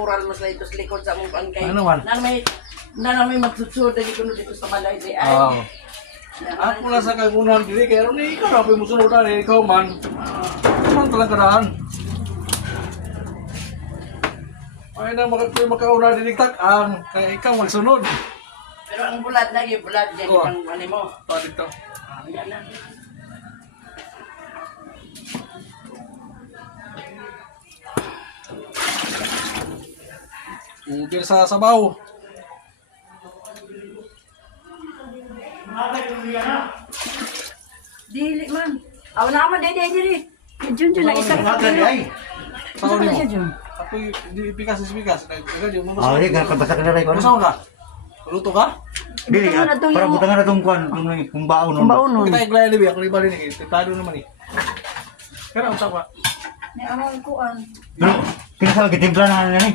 kural mas na ito sa likod sa mong pangkay. Ano man? Na may magsutsud dali kuno dito sa balay di ay. Oo. Ako lang sa kagunan dili kaya ron ikaw ra pa mo sunudan ikaw man. Man talang kadaan. Ay na makauna diniktak ang kaya ikaw magsunod. Pero ang bulat lagi bulat yan Oo. ang ano mo. Pa dito. Yan na. Ugir sa sabaw. Dili man. Aw na man dili. Jun na isa. Sabaw Ano nimo. siya Jun? Ako di pikas. Aga di mo. Oh, iya kan basa ka na rin ko. Ano ka? Luto ka? Dili, Butangan na to para yung- butangan na tong kwan, kung baon. Kumbaon nun. Kita iglay libi ako ibali ni tado naman ni. Kaya ang tawa. Ni among kuan. Pero, kinasal, kitimpla na nga ni.